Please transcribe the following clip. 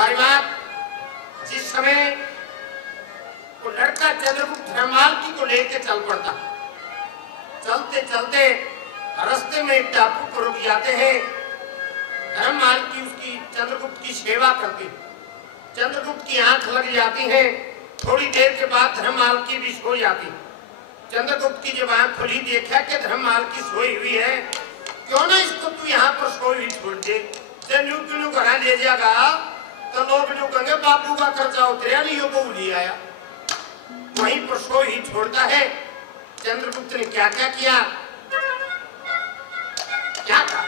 हमारी बात जिस समय वो लड़का चंद्रगुप्त धर्मावती को लेके चल पड़ता, चलते चलते रास्ते में एक टापू पर रुक जाते हैं। धर्ममालती उसकी चंद्रगुप्त की सेवा करती, चंद्रगुप्त की आंख लग जाती है। थोड़ी देर के बाद धर्ममालती भी सो जाती। चंद्रगुप्त की जब आंख खुली, देखा कि धर्ममालती सोई हुई है, क्यों ना इसको तू यहाँ पर सोई हुई छोड़ दे, न्यू घर ले जाएगा तो लोग न्यू कहेंगे बाबू का खर्चा उतरिया नहीं, वो ले आया। वहीं पर सोई ही छोड़ता है। चंद्रगुप्त ने क्या क्या किया, क्या कहा,